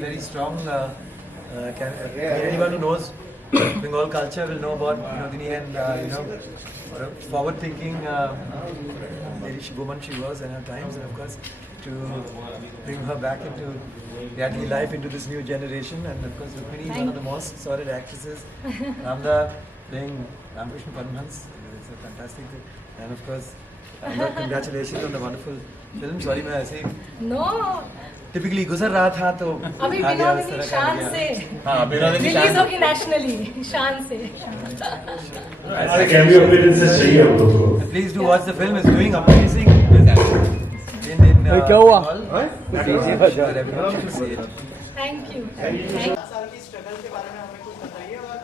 very, very strong. Anyone who knows Bengal culture will know about Binodini and what a forward-thinking woman she was in her times, and of course to bring her back into reality life into this new generation, and of course Rukmini, one of the most solid actresses, Ramda playing Ramakrishna Paramhans, it's a fantastic thing, and of course congratulations on the wonderful film. Sorry मैं ऐसे No. Typically गुजर रहा था तो अभी आ गया इस बिनोदिनी तरह का आ शान गया। से हाँ, बिनोदिनी शान रिलीज होगी नेशनली शान से ऐसे कैमियो अपीयरेंसेस चाहिए हम लोग को। Please do watch the film. It's doing amazing. क्या हुआ? Sure, everyone should see it. Thank you साल की स्ट्रगल के बारे में हमें कुछ बताइए और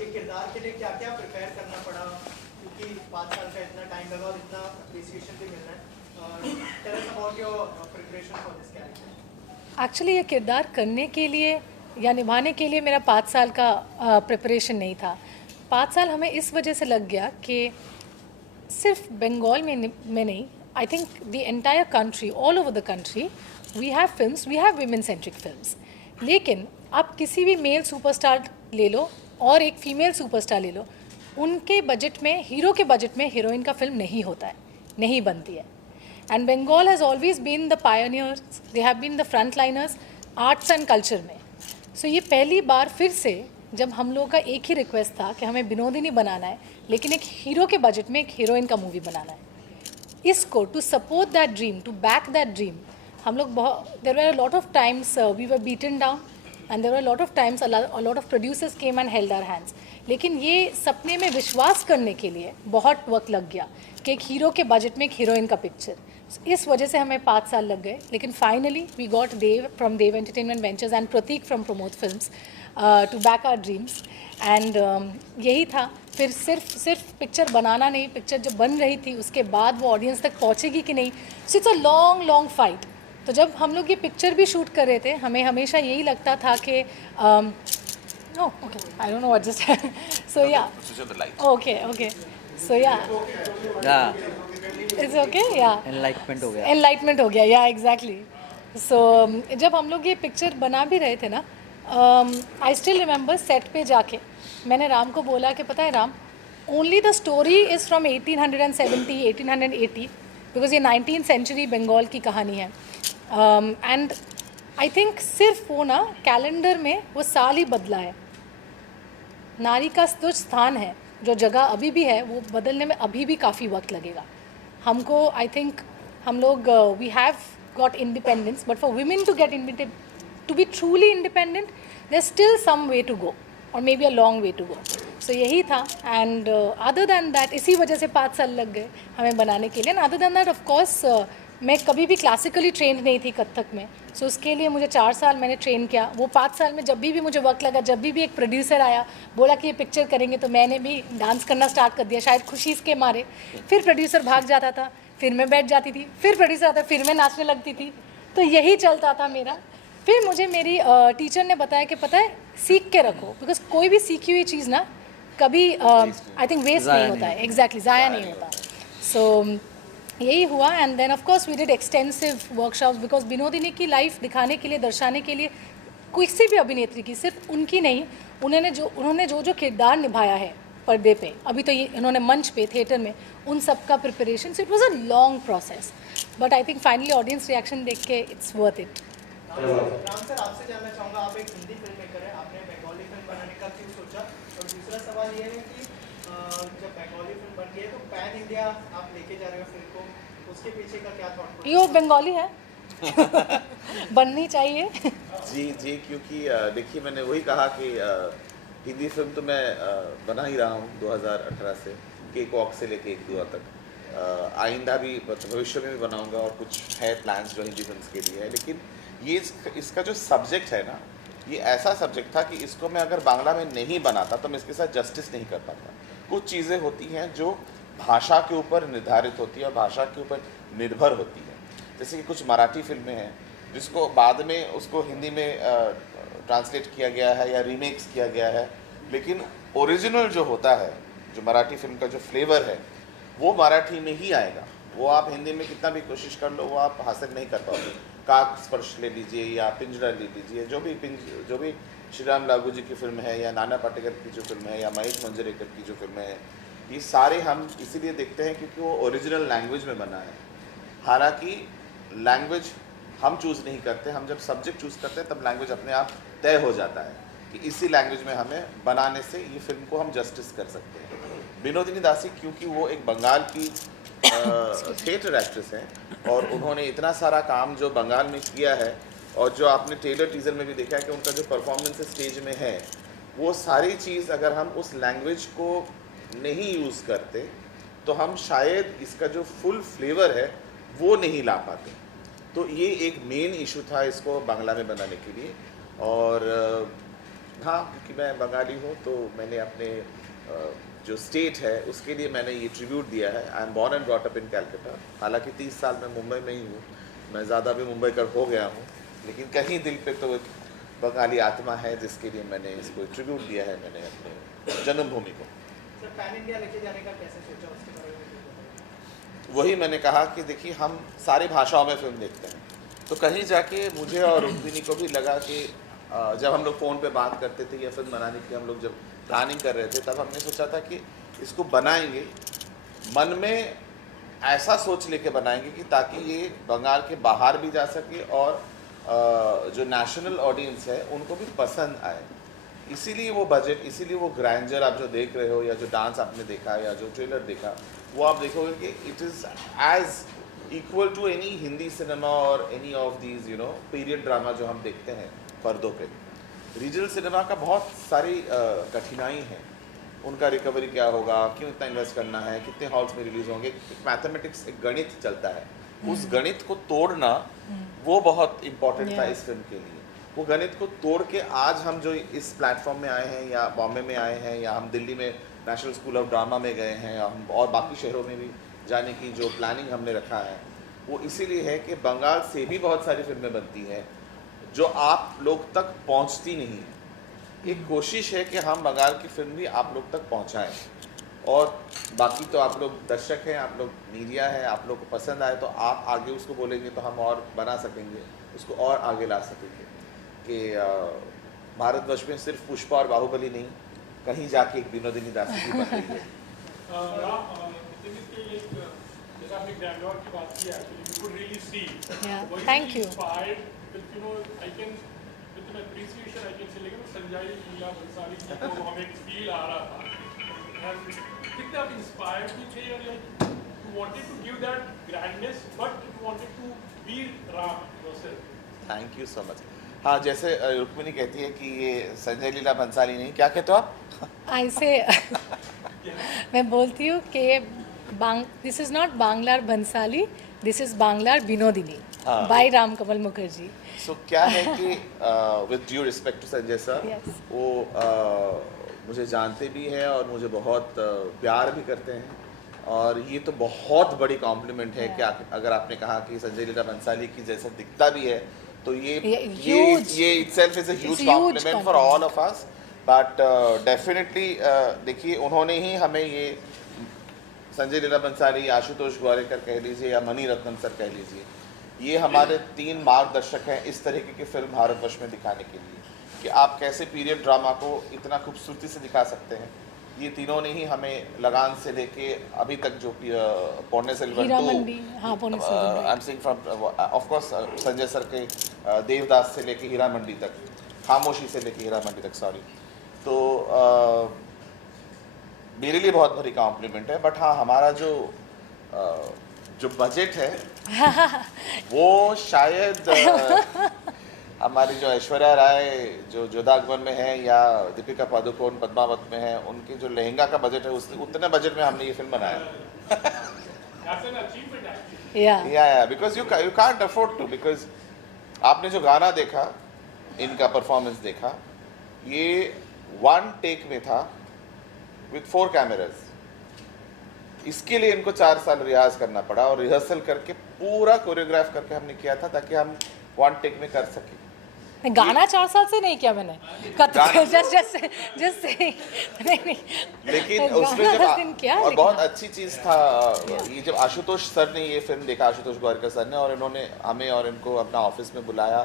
ये किरदार के लिए क्या क्या प्रिपेयर करना पड़ा, क्योंकि 5 साल का इतना टाइम लगा और इतना अप्रिसिएशन भी मिलना है। Tell us about your preparation for this character. Actually ये किरदार करने के लिए या निभाने के लिए मेरा 5 साल का प्रिपरेशन नहीं था। 5 साल हमें इस वजह से लग गया कि सिर्फ बंगाल में नहीं, I think the entire country, all over the country we have films, we have women centric films, लेकिन आप किसी भी मेल सुपरस्टार ले लो और एक फीमेल सुपरस्टार ले लो, उनके बजट में, हीरो के बजट में हीरोइन का फिल्म नहीं होता है, नहीं बनती है। And Bengal has always been the pioneers, they have been the front liners arts and culture में। सो ये पहली बार फिर से जब हम लोगों का एक ही रिक्वेस्ट था कि हमें बिनोदिनी बनाना है, लेकिन एक हीरो के बजट में एक हीरोइन का मूवी बनाना है। इसको to support that dream, to back that dream, हम लोग बहुत, there were a lot of times we were beaten down and there were a lot of times a lot of producers came and held our hands, लेकिन ये सपने में विश्वास करने के लिए बहुत वक्त लग गया कि एक हीरो के बजट में एक हीरोइन का पिक्चर। इस वजह से हमें 5 साल लग गए, लेकिन finally we got Dev from Dev entertainment ventures and Prateek from Pramod films to back our dreams. And यही था, फिर सिर्फ पिक्चर बनाना नहीं, पिक्चर जब बन रही थी उसके बाद वो ऑडियंस तक पहुंचेगी कि नहीं, so it's a long fight. तो जब हम लोग ये पिक्चर भी शूट कर रहे थे, हमें हमेशा यही लगता था कि no, okay, I don't know what just so yeah, okay, so yeah, it's okay, yeah, enlightenment हो गया। enlightenment हो गया, yeah, exactly. So जब हम लोग ये पिक्चर बना भी रहे थे ना, I still remember सेट पे जाके मैंने राम को बोला कि पता है Ram, only the story is from 1870, 1880, because ये 19th century बंगाल की कहानी है, and I think सिर्फ वो ना कैलेंडर में वो साल ही बदला है। नारी का जो स्थान है, जो जगह अभी भी है, वो बदलने में अभी भी काफ़ी वक्त लगेगा हमको। आई थिंक हम लोग we have got independence, but for women to get to be truly independent there still some way to go, और may be a long way to go. So यही था, एंड अदर दैन दैट इसी वजह से 5 साल लग गए हमें बनाने के लिए। And other than that of course मैं कभी भी क्लासिकली ट्रेंड नहीं थी कथक में, सो उसके लिए मुझे 4 साल मैंने ट्रेन किया। वो 5 साल में जब भी मुझे वक्त लगा, जब भी एक प्रोड्यूसर आया बोला कि ये पिक्चर करेंगे, तो मैंने भी डांस करना स्टार्ट कर दिया, शायद खुशी इसके मारे। फिर प्रोड्यूसर भाग जाता था, फिर मैं बैठ जाती थी, फिर प्रोड्यूसर आता, फिर मैं नाचने लगती थी, तो यही चलता था मेरा। फिर मुझे मेरी टीचर ने बताया कि पता है सीख के रखो, बिकॉज कोई भी सीखी हुई चीज़ ना कभी आई थिंक वेस्ट नहीं होता है, एग्जैक्टली ज़ाया नहीं होता। सो यही हुआ, and then of course we did extensive workshops, because Binodini की लाइफ दिखाने के लिए, दर्शाने के लिए, किसी भी अभिनेत्री की, सिर्फ उनकी नहीं, उन्होंने जो किरदार निभाया है पर्दे पे, अभी तो ये इन्होंने मंच पे, थिएटर में, उन सब का preparation, so it was a long process, but I think finally audience reaction देख के it's worth it. Ram sir, आपसे जानना चाहूँगा, आप एक हिंदी फिल्म मेकर हैं, आपने बंगाली फिल्म बनाने का क्यों सोचा? और दूसरा सवाल ये है कि जब बंगाली फिल्म बन गई है तो पैन इंडिया आप लेके जा रहे हो फिल्म को, उसके पीछे का क्या थॉट? यो बंगाली है बननी चाहिए। जी, क्योंकि देखिए मैंने वही कहा कि हिंदी फिल्म तो मैं बना ही रहा हूँ 2018 से, केक वॉक से लेके एक दुआ तक, आइंदा भी भविष्य में भी बनाऊंगा, और कुछ है प्लान्स जो हिंदी फिल्म के लिए है। लेकिन ये इसका जो सब्जेक्ट है ना, ये ऐसा सब्जेक्ट था कि इसको मैं अगर बांग्ला में नहीं बनाता तो मैं इसके साथ जस्टिस नहीं कर पाता। कुछ चीज़ें होती हैं जो भाषा के ऊपर निर्धारित होती है और भाषा के ऊपर निर्भर होती है। जैसे कि कुछ मराठी फिल्में हैं जिसको बाद में उसको हिंदी में ट्रांसलेट किया गया है या रीमेक्स किया गया है, लेकिन ओरिजिनल जो होता है, जो मराठी फिल्म का जो फ्लेवर है, वो मराठी में ही आएगा। वो आप हिंदी में कितना भी कोशिश कर लो, वो आप हासिल नहीं कर पाओगे। काक स्पर्श ले लीजिए या पिंजरा ले लीजिए, जो भी श्री राम लागू जी की फिल्म है या नाना पाटेकर की जो फिल्म है या महेश मंजरेकर की जो फिल्म है, ये सारे हम इसीलिए देखते हैं क्योंकि वो ओरिजिनल लैंग्वेज में बना है। हालांकि लैंग्वेज हम चूज़ नहीं करते, हम जब सब्जेक्ट चूज़ करते हैं तब लैंग्वेज अपने आप तय हो जाता है कि इसी लैंग्वेज में हमें बनाने से ये फिल्म को हम जस्टिस कर सकते हैं। विनोदिनी दासी क्योंकि वो एक बंगाल की थिएटर एक्ट्रेस हैं और उन्होंने इतना सारा काम जो बंगाल में किया है और जो आपने ट्रेलर टीजर में भी देखा है कि उनका जो परफॉर्मेंस स्टेज में है, वो सारी चीज़ अगर हम उस लैंग्वेज को नहीं यूज़ करते तो हम शायद इसका जो फुल फ्लेवर है वो नहीं ला पाते। तो ये एक मेन इशू था इसको बांग्ला में बनाने के लिए। और हाँ, क्योंकि मैं बंगाली हूँ तो मैंने अपने जो स्टेट है उसके लिए मैंने ये ट्रिब्यूट दिया है। I am born and brought up in Calcutta. हालांकि 30 साल मैं मुंबई में ही हूँ, मैं ज़्यादा भी मुंबई का हो गया हूँ, लेकिन कहीं दिल पे तो एक बंगाली आत्मा है जिसके लिए मैंने इसको ट्रिब्यूट दिया है, मैंने अपने जन्मभूमि को। सर पैन इंडिया लेके जाने का कैसे सोचा, उसके बारे में? वही मैंने कहा कि देखिए हम सारी भाषाओं में फिल्म देखते हैं, तो कहीं जाके मुझे और रुक्मिणी को भी लगा कि जब हम लोग फ़ोन पे बात करते थे या फिल्म बनाने की हम लोग जब प्लानिंग कर रहे थे तब हमने सोचा था कि इसको बनाएंगे, मन में ऐसा सोच लेके बनाएंगे कि ताकि ये बंगाल के बाहर भी जा सके और जो नेशनल ऑडियंस है उनको भी पसंद आए। इसीलिए वो बजट, इसीलिए वो ग्रैंडर आप जो देख रहे हो या जो डांस आपने देखा या जो ट्रेलर देखा वो आप देखोगे कि it is as equal to any Hindi cinema और any of these period drama जो हम देखते हैं पर्दों पे। रीजनल सिनेमा का बहुत सारी कठिनाई है, उनका रिकवरी क्या होगा, क्यों इतना इन्वेस्ट करना है, कितने हॉल्स में रिलीज होंगे, मैथमेटिक्स एक गणित चलता है, उस गणित को तोड़ना वो बहुत इम्पोर्टेंट था इस फिल्म के लिए। वो गणित को तोड़ के आज हम जो इस प्लेटफॉर्म में आए हैं या बॉम्बे में आए हैं या हम दिल्ली में नेशनल स्कूल ऑफ ड्रामा में गए हैं या हम और बाकी शहरों में भी जाने की जो प्लानिंग हमने रखा है वो इसीलिए है कि बंगाल से भी बहुत सारी फिल्में बनती हैं जो आप लोग तक पहुंचती नहीं। एक कोशिश है कि हम बंगाल की फिल्म भी आप लोग तक पहुंचाएं और बाकी तो आप लोग दर्शक हैं, आप लोग मीडिया है, आप लोग को पसंद आए तो आप आगे उसको बोलेंगे तो हम और बना सकेंगे, उसको और आगे ला सकेंगे कि भारतवर्ष में सिर्फ पुष्पा और बाहुबली नहीं, कहीं जाके एक विनोदिनी दासी भी बन रही है। जैसा आपने ग्रैंडर की बात की, actually you could really see, thank you. I can with an appreciation I can say, लेकिन संजय लीला बंसाली जी को हमें एक फील आ रहा था, कितना आप इंस्पायर्ड भी थे और you wanted to give that grandness but you wanted to be Ram yourself. Thank you so much. हाँ, जैसे रुक्मिणी कहती है कि ये संजय लीला बंसाली नहीं, क्या कहते हो आप? ऐसे मैं बोलती हूँ कि दिस इज़ नॉट बांग्लार भंसाली, दिस इज़ बांग्लार विनोदिनी बाय राम कमल मुखर्जी। सो क्या है कि with due respect to Sanjay sir, वो मुझे जानते भी हैं और मुझे बहुत प्यार भी करते हैं और ये तो बहुत बड़ी कॉम्प्लीमेंट है कि अगर आपने कहा कि संजय लीला बंसाली की जैसा दिखता भी है तो ये itself is a huge complement for all of us. But definitely देखिए उन्होंने ही हमें ये संजय लीला बंसाली, आशुतोष गोवारिकर कह लीजिए या मणि रत्नम सर कह लीजिए, ये हमारे 3 मार्गदर्शक हैं इस तरीके की फिल्म भारतवर्ष में दिखाने के लिए कि आप कैसे पीरियड ड्रामा को इतना खूबसूरती से दिखा सकते हैं। ये तीनों ने ही हमें लगान से लेके अभी तक जो पौने silver I am saying from of course Sanjay sir के देवदास से लेके हीरा मंडी तक, खामोशी से लेके हीरा मंडी तक, सॉरी, तो मेरे लिए बहुत बड़ी कॉम्प्लीमेंट है। बट हाँ, हमारा जो बजट है वो शायद हमारी जो ऐश्वर्या राय जो जोधा अकबर में है या दीपिका पादुकोण पद्मावत में है, उनके जो लहंगा का बजट है उतने बजट में हमने ये फिल्म बनाया। Because you can't afford to, because आपने जो गाना देखा, इनका परफॉर्मेंस देखा, ये 1 टेक में था विथ 4 कैमराज। इसके लिए इनको 4 साल रियाज करना पड़ा और रिहर्सल करके पूरा कोरियोग्राफ करके हमने किया था ताकि हम 1 टेक में कर सकें। गाना 4 साल से नहीं किया मैंने जस्ट नहीं लेकिन गाना उसमें 10 दिन किया, और लेकिन बहुत हाँ। अच्छी चीज़ था ये जब आशुतोष सर ने ये फिल्म देखा, आशुतोष गोवारिकर सर ने, और इन्होंने हमें और इनको अपना ऑफिस में बुलाया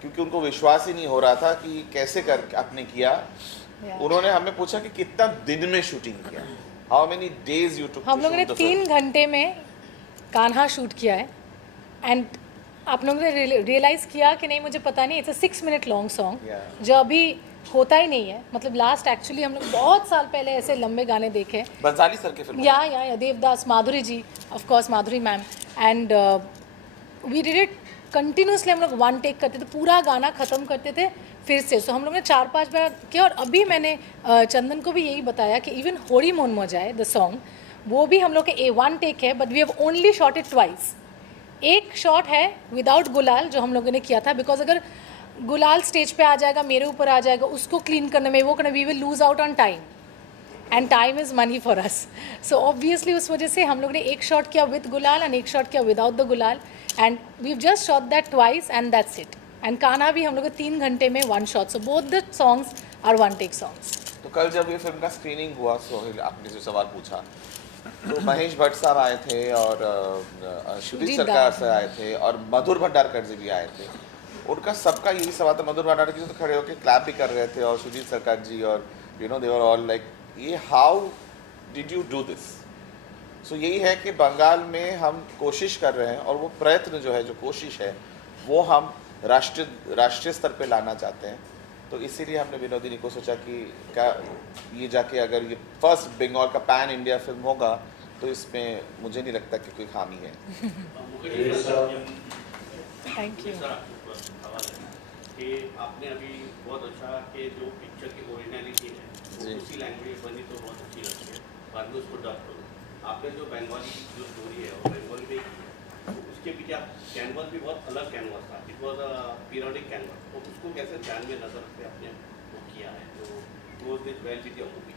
क्योंकि उनको विश्वास ही नहीं हो रहा था कि कैसे कर आपने किया। Yeah. उन्होंने हमें पूछा कि कितना दिन में शूटिंग किया, how many days you took. हम लोगों ने 3 घंटे में कान्हा शूट किया है। एंड आप लोगों ने रियलाइज़ किया कि नहीं मुझे पता नहीं, it's a 6 minute long song Yeah. जो अभी होता ही नहीं है। मतलब लास्ट एक्चुअली हम लोग बहुत साल पहले ऐसे लंबे गाने देखे। बंसाली सर के फिल्म या Devdas, Madhuri ji, of course Madhuri ma'am, and we did it continuously. हम लोग 1 टेक करते थे, पूरा गाना ख़त्म करते थे फिर से। सो हम लोग ने 4-5 बार किया। और अभी मैंने चंदन को भी यही बताया कि इवन होरी मोन मजाए द सॉन्ग, वो भी हम लोग के 1 टेक है, but we have only shot it twice. एक शॉट है विदाउट गुलाल जो हम लोगों ने किया था, बिकॉज अगर गुलाल स्टेज पे आ जाएगा, मेरे ऊपर आ जाएगा, उसको क्लीन करने में वो करना, we will lose out on time, and time is money for us. So obviously उस वजह से हम लोग ने एक शॉट किया विद गुलाल एंड एक शॉट किया विदाउट द गुलाल, and we just shot that twice and that's it. And Kanha भी हम लोग 3 घंटे में 1 shot. So both the songs are 1 take songs. तो कल जब ये फिल्म का स्क्रीनिंग हुआ, सोहेल आपने जो सवाल पूछा, तो महेश भट्ट साहब आए थे और सुजीत सुजीत सरकार दा। सर आए थे और मधुर भंडारकर जी भी आए थे। उनका सबका यही सवाल था, मधुर भंडारकर जी तो खड़े होकर क्लैप भी कर रहे थे और सुजीत सरकार जी और दे वर ऑल लाइक ये how did you do this. So यही है कि बंगाल में हम कोशिश कर रहे हैं और वो प्रयत्न जो है, जो कोशिश है, वो हम राष्ट्रीय स्तर पे लाना चाहते हैं। तो इसीलिए हमने विनोदिनी को सोचा कि क्या ये जाके अगर ये फर्स्ट बंगाल का पैन इंडिया फिल्म होगा तो इसमें मुझे नहीं लगता कि कोई खामी है। Thank you. कि आपने अभी बहुत अच्छा कि जो पिक्चर की ओरिजिनलिटी है जी। वो उसी लैंग्वेज बनी तो बहुत अच्छी लगती है, बाद में उसको डब करो। आपने जो बंगाली जो स्टोरी है वो बंगाली में की है, तो उसके पीछे आप कैनवास भी बहुत अलग कैनवास था, it was a periodic canvas, तो उसको कैसे ध्यान में नजर रखते आपने वो किया है जो goes with well with your movie?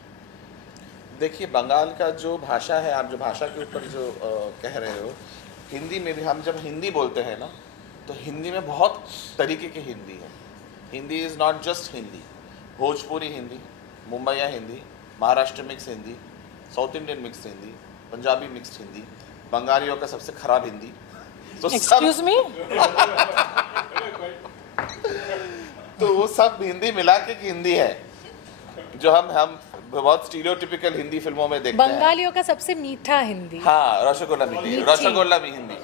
देखिए, बंगाल का जो भाषा है, आप जो भाषा के ऊपर जो कह रहे हो, हिंदी में भी हम जब हिंदी बोलते हैं ना, तो हिंदी में बहुत तरीके की हिंदी है। Hindi is not just Hindi, Bhojpuri Hindi, Mumbaiya Hindi, Maharashtra mix Hindi, south Indian mix Hindi, Punjabi mix Hindi, बंगालियों का सबसे खराब हिंदी। तो एक्सक्यूज मी, तो वो सब हिंदी मिला के एक हिंदी है जो हम बहुत स्टीरियोटिपिकल हिंदी फिल्मों में देखते हैं। बंगालियों का सबसे मीठा हिंदी। हाँ, रसगुल्ला मीठी, मीठी। रसगुल्ला भी हिंदी।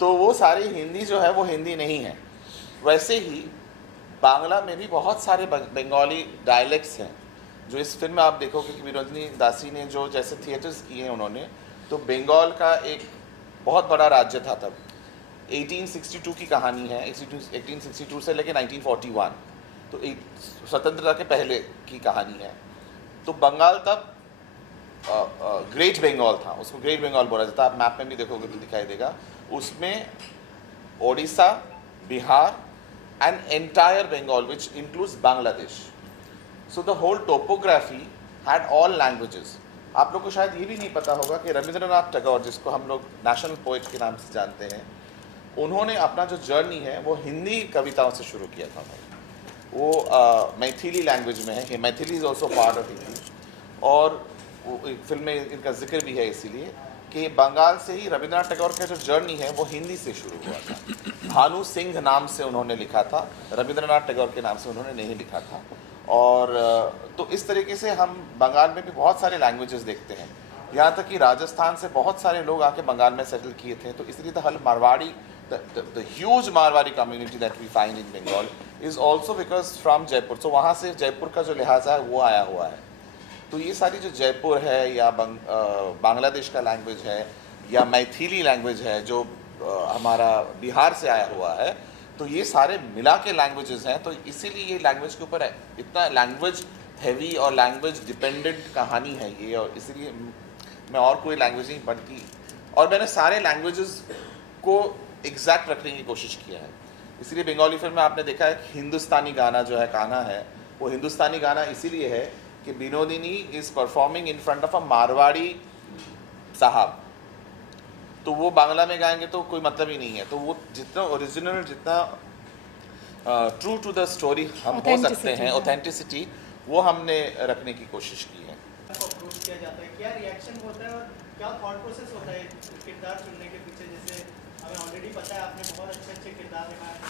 तो वो सारी हिंदी जो है वो हिंदी नहीं है। वैसे ही बांग्ला में भी बहुत सारे बंगाली डायलेक्ट्स हैं जो इस फिल्म में आप देखोगे कि विनोदिनी दासी ने जो जैसे थिएटर्स किए हैं उन्होंने, तो बंगाल का एक बहुत बड़ा राज्य था तब। 1862 की कहानी है, 1862 से लेकर 1941, तो स्वतंत्रता के पहले की कहानी है। तो बंगाल तब ग्रेट बंगाल था, उसको ग्रेट बंगाल बोला जाता है। आप मैप में भी देखोगे तो दिखाई देगा। उसमें Odisha, Bihar and entire Bengal which includes Bangladesh. So the whole topography had all languages. आप लोग को शायद ये भी नहीं पता होगा कि रविंद्रनाथ टैगोर, जिसको हम लोग नेशनल पोएट के नाम से जानते हैं, उन्होंने अपना जो जर्नी है वो हिंदी कविताओं से शुरू किया था। वो मैथिली लैंग्वेज में है, Maithili is also part of Hindi. और फिल्म में इनका जिक्र भी है इसीलिए कि बंगाल से ही रविंद्रनाथ टैगोर का जो जर्नी है वो हिंदी से शुरू हुआ था। भानु सिंह नाम से उन्होंने लिखा था, रविंद्रनाथ टैगोर के नाम से उन्होंने नहीं लिखा था। और तो इस तरीके से हम बंगाल में भी बहुत सारे लैंग्वेजेस देखते हैं। यहाँ तक कि राजस्थान से बहुत सारे लोग आके बंगाल में सेटल किए थे। तो इसलिए द हल Marwari, the huge Marwari community that we find in Bengal is also because from Jaipur. So वहाँ से जयपुर का जो लिहाजा है वो आया हुआ है। तो ये सारी जो जयपुर है या बांग्लादेश का लैंग्वेज है या मैथिली लैंग्वेज है जो हमारा बिहार से आया हुआ है, तो ये सारे मिला के लैंग्वेजेस हैं। तो इसीलिए ये लैंग्वेज के ऊपर इतना लैंग्वेज हैवी और लैंग्वेज डिपेंडेंट कहानी है ये। और इसीलिए मैं और कोई लैंग्वेज नहीं पढ़ती, और मैंने सारे लैंग्वेजेस को एग्जैक्ट रखने की कोशिश किया है। इसलिए बंगाली फिल्म में आपने देखा है हिंदुस्तानी गाना जो है कान्हा है, वो हिंदुस्तानी गाना इसीलिए है कि Vinodini is performing in front of a Marwari साहब। तो वो बांग्ला में गाएंगे तो कोई मतलब ही नहीं है। तो वो जितना ओरिजिनल, जितना ट्रू टू द स्टोरी हम हो सकते Authenticity, हैं, हाँ। ऑथेंटिसिटी वो हमने रखने की कोशिश की है। आपको अप्रोच किया जाता है, क्या रिएक्शन होता है और क्या थॉट प्रोसेस होता है किरदार चुनने के पीछे? जैसे हमें ऑलरेडी पता है आपने बहुत अच्छे अच्छे किरदार निभाए हैं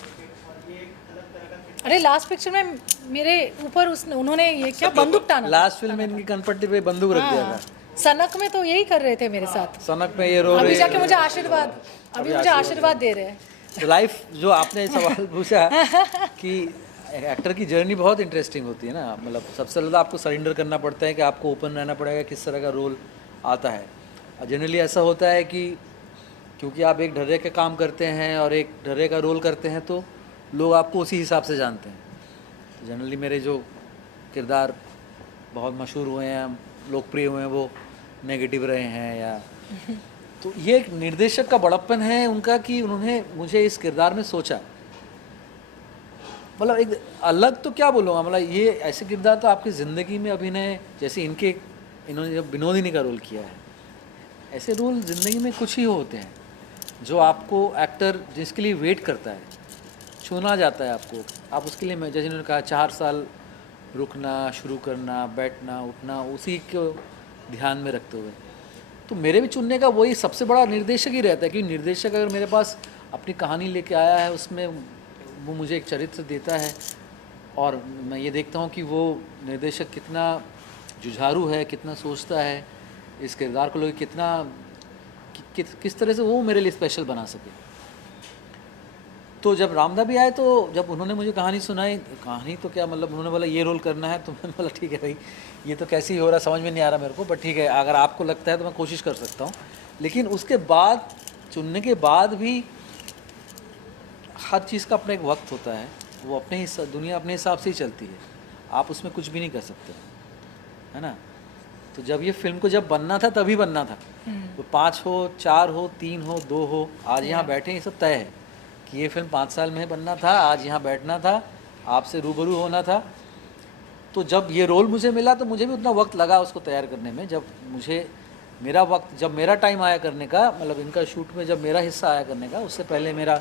और ये एक अलग तरह का किरदार। अरे लास्ट पिक्चर में मेरे ऊपर उन्होंने ये क्या बंदूक टाना लास्ट फिल्म में इनकी कनपट्टी पे बंदूक रख दिया हाँ, था। सनक में तो यही कर रहे थे मेरे साथ। सनक में ये रो अभी रहे जाके मुझे आशीर्वाद दे रहे हैं। तो लाइफ जो आपने सवाल पूछा कि एक्टर की जर्नी बहुत इंटरेस्टिंग होती है ना, मतलब सबसे ज़्यादा आपको सरेंडर करना पड़ता है कि आपको ओपन रहना पड़ेगा किस तरह का रोल आता है। जनरली ऐसा होता है कि क्योंकि आप एक ढर्रे का काम करते हैं और एक ढर्रे का रोल करते हैं तो लोग आपको उसी हिसाब से जानते हैं। तो जनरली मेरे जो किरदार बहुत मशहूर हुए हैं, लोकप्रिय हुए हैं, वो नेगेटिव रहे हैं या तो ये एक निर्देशक का बड़प्पन है उनका कि उन्होंने मुझे इस किरदार में सोचा। मतलब एक अलग तो क्या बोलूँगा, मतलब ये ऐसे किरदार तो आपकी ज़िंदगी में अभिनय जैसे इन्होंने जब विनोदिनी का रोल किया है, ऐसे रोल ज़िंदगी में कुछ ही होते हैं जो आपको एक्टर जिसके लिए वेट करता है, चुना जाता है आपको, आप उसके लिए जैसे इन्होंने कहा 4 साल रुकना, शुरू करना, बैठना, उठना, उसी को ध्यान में रखते हुए। तो मेरे भी चुनने का वही सबसे बड़ा निर्देशक ही रहता है, क्योंकि निर्देशक अगर मेरे पास अपनी कहानी लेके आया है, उसमें वो मुझे एक चरित्र देता है और मैं ये देखता हूँ कि वो निर्देशक कितना जुझारू है, कितना सोचता है इस किरदार को, लोग कितना किस तरह से वो मेरे लिए स्पेशल बना सके। तो जब रामदा भी आए तो जब उन्होंने मुझे कहानी सुनाई, कहानी तो क्या मतलब उन्होंने बोला ये रोल करना है, तो मैंने बोला ठीक है भाई, ये तो कैसे ही हो रहा समझ में नहीं आ रहा मेरे को, बट ठीक है अगर आपको लगता है तो मैं कोशिश कर सकता हूँ। लेकिन उसके बाद चुनने के बाद भी हर चीज़ का अपना एक वक्त होता है, वो अपने दुनिया अपने हिसाब से ही चलती है, आप उसमें कुछ भी नहीं कर सकते, है ना। तो जब ये फिल्म को जब बनना था तभी बनना था, तो 5 हो, 4 हो, 3 हो, 2 हो, आज यहाँ बैठे ये सब तय है कि ये फिल्म 5 साल में बनना था, आज यहाँ बैठना था, आपसे रूबरू होना था। तो जब ये रोल मुझे मिला तो मुझे भी उतना वक्त लगा उसको तैयार करने में। जब मुझे मेरा वक्त, जब मेरा टाइम आया करने का, मतलब इनका शूट में जब मेरा हिस्सा आया करने का, उससे पहले मेरा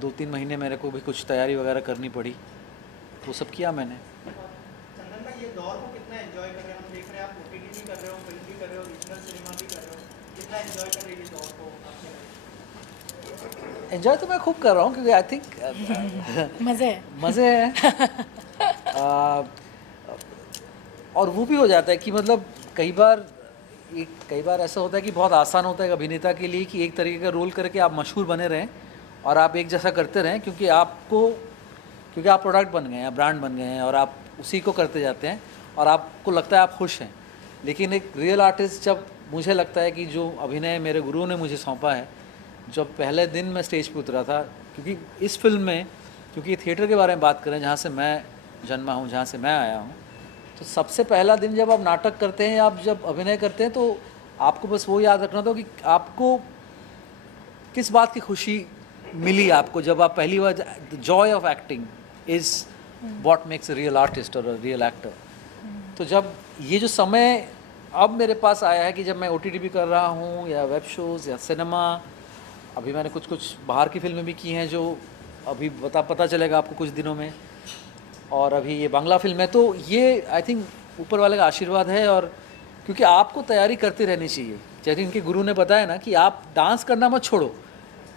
2-3 महीने मेरे को भी कुछ तैयारी वगैरह करनी पड़ी, वो सब किया मैंने। चंदन भाई, ये दौर को कितना एंजॉय कर रहे हैं? हम देख रहे हैं आप ओटीटी भी कर रहे हो, फिल्म भी कर रहे हो, रीजनल सिनेमा भी कर रहे हो, कितना एंजॉय कर रहे हैं ये दौर को आपके लिए? एंजॉय तो मैं खूब कर रहा हूँ क्योंकि आई थिंक मज़े हैं। और वो भी हो जाता है कि मतलब कई बार ऐसा होता है कि बहुत आसान होता है एक अभिनेता के लिए कि एक तरीके का रोल करके आप मशहूर बने रहें और आप एक जैसा करते रहें, क्योंकि आप प्रोडक्ट बन गए हैं, ब्रांड बन गए हैं और आप उसी को करते जाते हैं और आपको लगता है आप खुश हैं। लेकिन एक रियल आर्टिस्ट, जब मुझे लगता है कि जो अभिनय मेरे गुरुओं ने मुझे सौंपा है, जब पहले दिन मैं स्टेज पे उतरा था, क्योंकि इस फिल्म में, क्योंकि थिएटर के बारे में बात करें जहाँ से मैं जन्मा हूँ, जहाँ से मैं आया हूँ, तो सबसे पहला दिन जब आप नाटक करते हैं, आप जब अभिनय करते हैं, तो आपको बस वो याद रखना था कि आपको किस बात की खुशी मिली आपको जब आप पहली बार। Joy of acting is what makes a real artist और अ रियल एक्टर। तो जब ये जो समय अब मेरे पास आया है कि जब मैं OTT भी कर रहा हूँ या वेब शोज़ या सिनेमा, अभी मैंने कुछ बाहर की फिल्में भी की हैं जो अभी पता चलेगा आपको कुछ दिनों में, और अभी ये बांग्ला फिल्म है, तो ये आई थिंक ऊपर वाले का आशीर्वाद है। और क्योंकि आपको तैयारी करती रहनी चाहिए, जैसे इनके गुरु ने बताया ना कि आप डांस करना मत छोड़ो,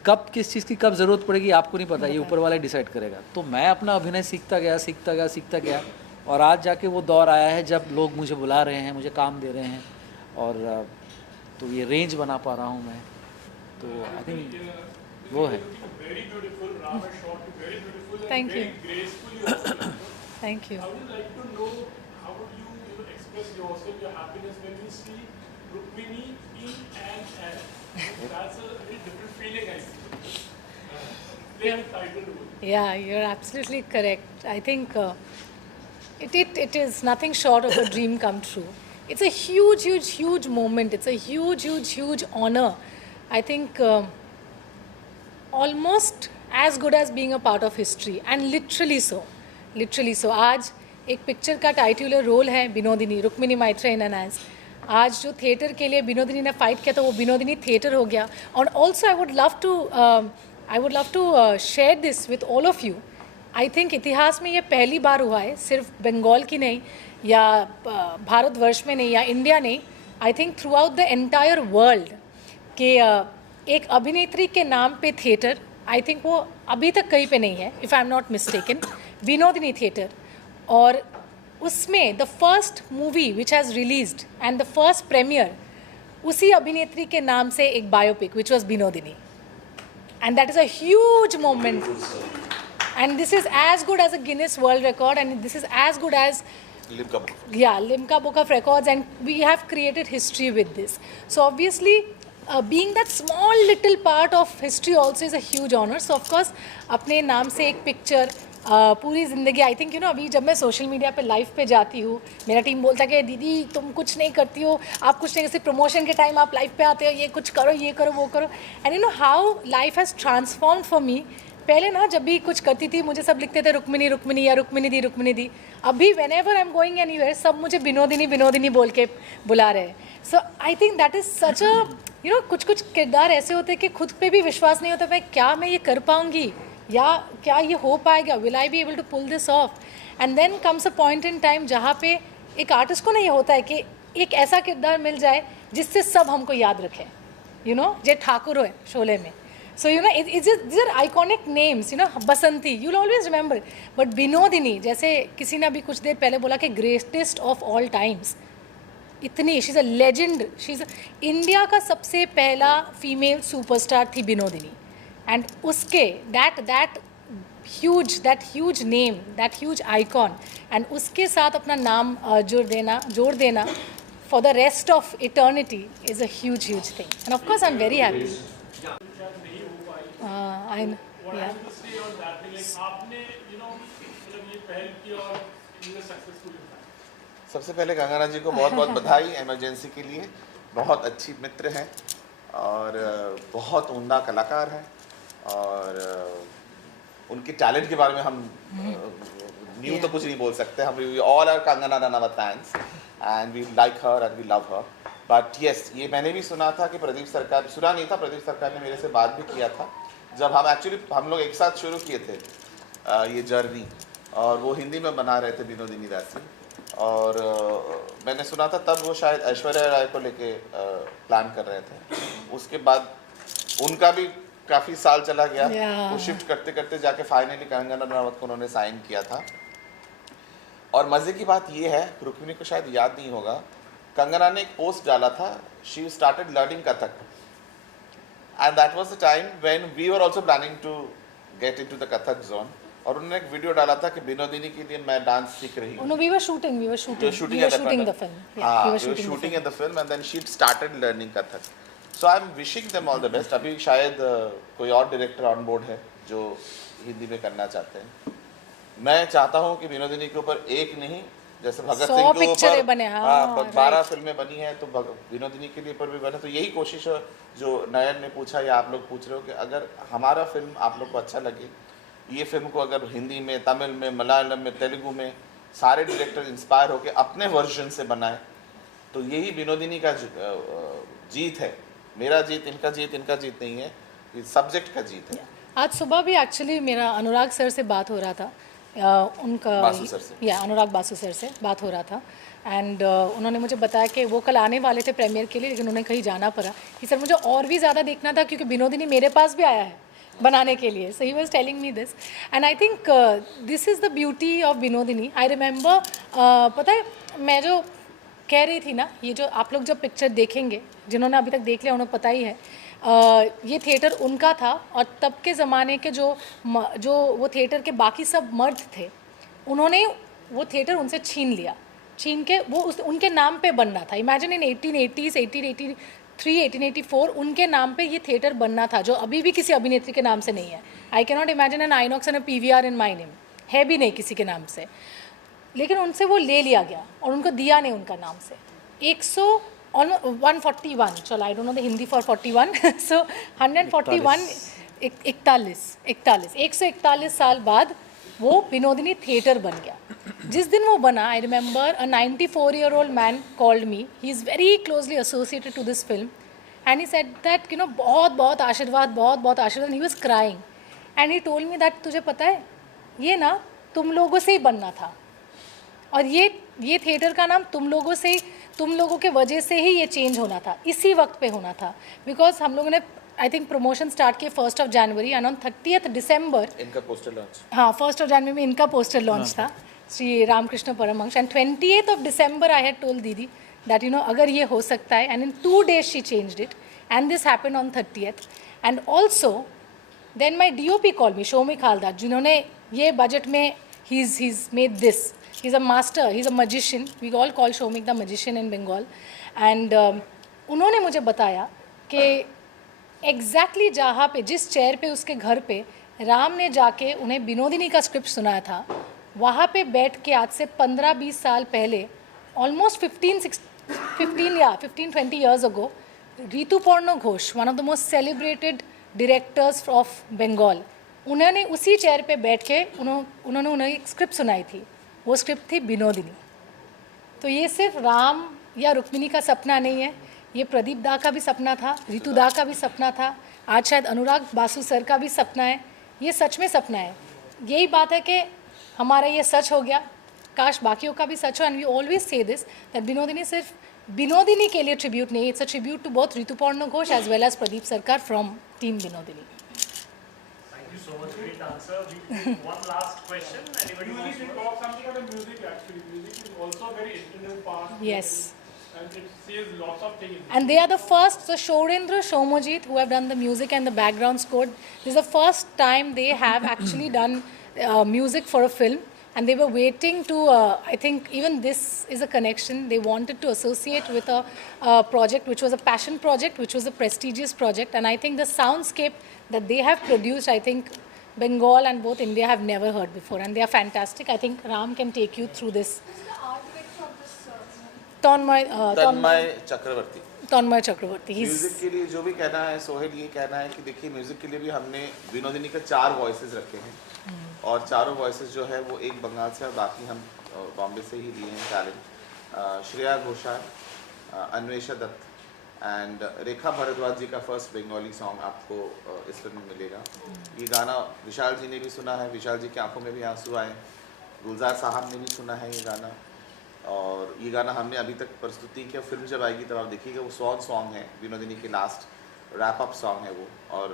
कब किस चीज़ की कब ज़रूरत पड़ेगी आपको नहीं पता, ये ऊपर वाला डिसाइड करेगा। तो मैं अपना अभिनय सीखता गया और आज जाके वो दौर आया है जब लोग मुझे बुला रहे हैं, मुझे काम दे रहे हैं, और तो ये रेंज बना पा रहा हूँ मैं, तो आई थिंक वो है। Thank you. Thank you. I would like to know how would you express yourself, your happiness when you see Rukmini in an ad. That's a very different feeling, I see. Playing a title role. Yeah, you're absolutely correct. I think it is nothing short of a dream come true. It's a huge moment. It's a huge honor. I think almost as good as being a part of history, and literally so. आज एक picture का titular role है Vinodini, Rukmini Maitreya N as. आज जो theatre के लिए विनोदिनी ने fight किया तो वो विनोदिनी थिएटर हो गया। और also I would love to share this with all of you I think इतिहास में ये पहली बार हुआ है, सिर्फ बंगाल की नहीं या भारतवर्ष में नहीं या इंडिया नहीं, I think through out the entire world कि एक अभिनेत्री के नाम पे थिएटर, आई थिंक वो अभी तक कहीं पे नहीं है, if I am not mistaken, Binodini theatre. और उसमें the first movie which has released and the first premiere उसी अभिनेत्री के नाम से एक biopic which was Binodini, and that is a huge moment, and this is as good as a Guinness World Record, and this is as good as Limca Book of Records, and we have created history with this. So obviously, being that small little part of history also is a huge honor. So of course, अपने नाम से एक picture पूरी ज़िंदगी, I think अभी जब मैं social media पे लाइव पे जाती हूँ, मेरा टीम बोलता है कि दीदी तुम कुछ नहीं करती हो, आप कुछ नहीं, सिर्फ प्रमोशन के टाइम आप लाइव पे आते हो, ये कुछ करो, ये करो, वो करो, and you know how life has transformed for me. पहले ना जब भी कुछ करती थी मुझे सब लिखते थे रुक्मिनी रुक्मिनी या रुक्मिनी दी। अभी whenever I am going anywhere सब मुझे विनोदिनी बोल के बुला रहे हैं। So I think that is such a कुछ किरदार ऐसे होते हैं कि खुद पे भी विश्वास नहीं होता, मैं ये कर पाऊँगी या क्या ये हो पाएगा, will I be able to pull this off. And then comes a point in time जहाँ पे एक आर्टिस्ट को नहीं होता है कि एक ऐसा किरदार मिल जाए जिससे सब हमको याद रखें, जय ठाकुर है शोले में। So it's just, these are iconic names, Basanti, you'll always remember. But Binodini, जैसे किसी ने अभी कुछ देर पहले बोला कि greatest of all times, इतनी, she's a legend, इंडिया का सबसे पहला फीमेल सुपरस्टार थी बिनोदिनी, and उसके that huge name, that huge icon, and उसके साथ अपना नाम जोड़ देना for the rest of eternity is a huge thing, and of course I'm very happy. I know. What Yeah. I have to say on that thing, like आपने मतलब ये पहल की और ये सक्सेसफुल है। सबसे पहले कंगना जी को बहुत बहुत बधाई इमरजेंसी के लिए, बहुत अच्छी मित्र हैं और बहुत उम्दा कलाकार हैं, और उनके टैलेंट के बारे में हम न्यू तो कुछ नहीं बोल सकते, हम we all are Kangana Ranaut fans and we like her and we love her. But yes, ये मैंने भी सुना था कि प्रदीप सरकार, सुना नहीं था, प्रदीप सरकार ने मेरे से बात भी किया था जब हम लोग एक साथ शुरू किए थे ये जर्नी, और वो हिंदी में बना रहे थे विनोदिनी दासी, और मैंने सुना था तब वो शायद ऐश्वर्या राय को लेके प्लान कर रहे थे। उसके बाद उनका भी काफ़ी साल चला गया, वो शिफ्ट करते करते जाके फाइनली कंगना रनावत को उन्होंने साइन किया था। और मज़े की बात ये है, रुक्मिनी को शायद याद नहीं होगा, कंगना ने एक पोस्ट डाला था, she started learning Kathak, and that was the time when we were also planning to get into the Kathak zone. और उन्होंने एक वीडियो डाला था कि विनोदिनी के लिए मैं डांस सीख रही हूँ। We were shooting the film. Yeah, we were shooting the film, and then she started learning Kathak. So I'm wishing them all the best. अभी शायद कोई और डायरेक्टर ऑन बोर्ड है जो हिंदी में करना चाहते हैं। मैं चाहता हूँ कि विनोदिनी के ऊपर एक नहीं, जैसे भगत सिंह के ऊपर 12 फिल्में बनी हैं, तो विनोदिनी के लिए पर भी बने। तो यही कोशिश है जो नयन ने पूछा या आप लोग पूछ रहे हो कि अगर हमारा फिल्म आप लोग को अच्छा लगे, ये फिल्म को अगर हिंदी में, तमिल में, मलयालम में, तेलुगु में सारे डायरेक्टर इंस्पायर होकर अपने वर्जन से बनाए, तो यही विनोदिनी का जीत है। मेरा जीत, इनका जीत नहीं है, ये सब्जेक्ट का जीत है। आज सुबह भी एक्चुअली मेरा अनुराग सर से बात हो रहा था, उनका बासु सर से, अनुराग बासु सर से बात हो रहा था, एंड उन्होंने मुझे बताया कि वो कल आने वाले थे प्रीमियर के लिए, लेकिन उन्हें कहीं जाना पड़ा कि सर मुझे और भी ज़्यादा देखना था क्योंकि विनोदिनी मेरे पास भी आया है बनाने के लिए। So he was telling me this, and I think this is the beauty of Binodini. I remember, पता है मैं जो कह रही थी ना, ये जो आप लोग जब पिक्चर देखेंगे, जिन्होंने अभी तक देख लिया उन्हें पता ही है, ये थिएटर उनका था, और तब के ज़माने के जो वो थिएटर के बाकी सब मर्द थे, उन्होंने वो थिएटर उनसे छीन के वो उनके नाम पे बनना था। इमेजिन इन 1880s, 1883, 1884 उनके नाम पे ये थिएटर बनना था, जो अभी भी किसी अभिनेत्री के नाम से नहीं है। I can not imagine an INOX and PVR in my name, है भी नहीं किसी के नाम से, लेकिन उनसे वो ले लिया गया और उनको दिया नहीं उनका नाम से। 141, चलो I don't know the Hindi for 41, सो 141, 141 साल बाद वो विनोदिनी थिएटर बन गया। जिस दिन वो बना, I remember a 94-year-old man called me, he is very closely associated to this film, and he said that बहुत आशीर्वाद, बहुत आशीर्वाद, he was crying, and he told me that तुझे पता है ये ना तुम लोगों से ही बनना था, और ये थिएटर का नाम तुम लोगों के वजह से ही ये चेंज होना था, इसी वक्त पे होना था। बिकॉज हम लोगों ने आई थिंक प्रमोशन स्टार्ट किए 1 जनवरी एंड ऑन 30 दिसंबर इनका पोस्टर लॉन्च, हाँ 1 जनवरी में इनका पोस्टर लॉन्च था, Shri Ramakrishna Paramhansa, and 28 December I had told दीदी दैट अगर ये हो सकता है, and in 2 days she changed it and this happened on 30th। And also then my DOP call me, Shoumik Haldar, जिन्होंने ये बजट में he's made this, he's a master, he's a magician, we all call Shomik the magician in Bengal, and उन्होंने मुझे बताया कि exactly जहाँ पे जिस चेयर पे उसके घर पे राम ने जाके उन्हें विनोदिनी का स्क्रिप्ट सुनाया था, वहाँ पे बैठ के आज से 15-20 साल पहले, almost 15-20 years ago, Rituparno Ghosh, one of the most celebrated directors of Bengal, उन्होंने उसी चेयर पे बैठ के उन्होंने उन्हें एक स्क्रिप्ट सुनाई थी, वो स्क्रिप्ट थी विनोदिनी। तो ये सिर्फ राम या रुक्मिणी का सपना नहीं है, ये प्रदीप दा का भी सपना था, ऋतु दा का भी सपना था, आज शायद अनुराग बासु सर का भी सपना है, ये सच में सपना है। यही बात है कि हमारा ये सच हो गया, काश बाकियों का भी सच हो। And we always say this that Binodini सिर्फ विनोदिनी के लिए ट्रिब्यूट नहीं, it's a tribute to both Rituparna Ghosh as well as Pradeep Sarkar from team Binodini. Thank you so much, great answer. One last question. Anybody Usually wants we to talk something about the music actually. Music is also a very integral part. Yes. And it says lots of things. And they are the first, so Shorendra, Shomojit, who have done the music and the background score, this is the first time they have actually done music for a film. And they were waiting to, I think even this is a connection, they wanted to associate with a project which was a passion project, which was a prestigious project. And I think the soundscape that they have produced, I think Bengal and both India have never heard before. And they are fantastic. I think Ram can take you through this. Tanmoy Chakraborty. Tanmoy Chakraborty. Music के लिए जो भी कहना है सोहेल, ये कहना है कि देखिए म्यूजिक के लिए भी हमने विनोदिनी के 4 वॉइसेस रखे हैं, और चारों वॉइसेस जो है वो एक बंगाल से और बाकी हम बॉम्बे से ही लिए हैं टैलेंट। श्रेया घोषाल, अन्वेषा दत्त एंड रेखा भारद्वाज जी का फर्स्ट बंगाली सॉन्ग आपको इस फिल्म में मिलेगा। ये गाना विशाल जी ने भी सुना है, विशाल जी की आंखों में भी आंसू आए, गुलजार साहब ने भी सुना है ये गाना, और ये गाना हमने अभी तक प्रस्तुति किया। फिल्म जब आएगी तब आप देखिएगा, वो सॉन्ग है विनोदिनी के लास्ट रैप अप सॉन्ग है वो। और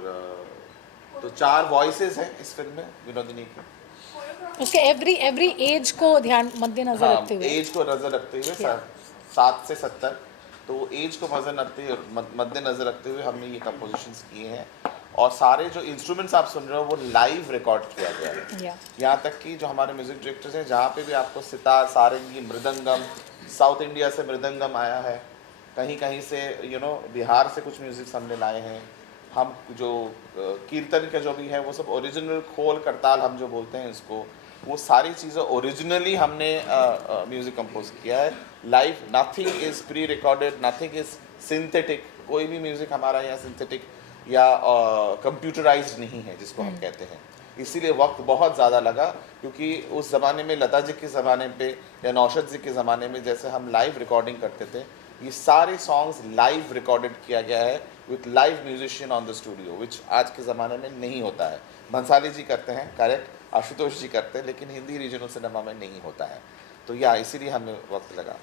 तो 4 वॉइसेस हैं इस फिल्म में विनोदिनी के, उसके एवरी एज को ध्यान मद्देनजर रखते हुए, एज को नजर रखते हुए 7 से 70, तो एज को मद्देनजर रखते हुए हमने ये कंपोजिशंस किए हैं। और सारे जो इंस्ट्रूमेंट्स आप सुन रहे हो वो लाइव रिकॉर्ड किया गया है। यहाँ तक कि जो हमारे म्यूजिक डायरेक्टर्स हैं, जहाँ पे भी आपको सितार, सारंगी, मृदंगम, साउथ इंडिया से मृदंगम आया है, कहीं कहीं से बिहार से कुछ म्यूजिक्स हमने लाए हैं, हम जो कीर्तन के जो भी है वो सब ओरिजिनल, खोल करताल हम जो बोलते हैं इसको, वो सारी चीज़ें ओरिजिनली हमने म्यूज़िक कंपोज किया है live. Nothing is pre recorded, nothing is synthetic, कोई भी म्यूज़िक हमारा यहाँ सिंथेटिक या कंप्यूटराइज्ड नहीं है जिसको हम कहते हैं। इसीलिए वक्त बहुत ज़्यादा लगा, क्योंकि उस ज़माने में लता जी के ज़माने पे या नौशाद जी के ज़माने में जैसे हम लाइव रिकॉर्डिंग करते थे, ये सारे सॉन्ग्स लाइव रिकॉर्डेड किया गया है with live musician on the studio, which आज के ज़माने में नहीं होता है। भंसाली जी करते हैं, करेक्ट, आशुतोष जी करते हैं, लेकिन हिंदी रीजनल सिनेमा में नहीं होता है। तो या इसीलिए हमें वक्त लगा।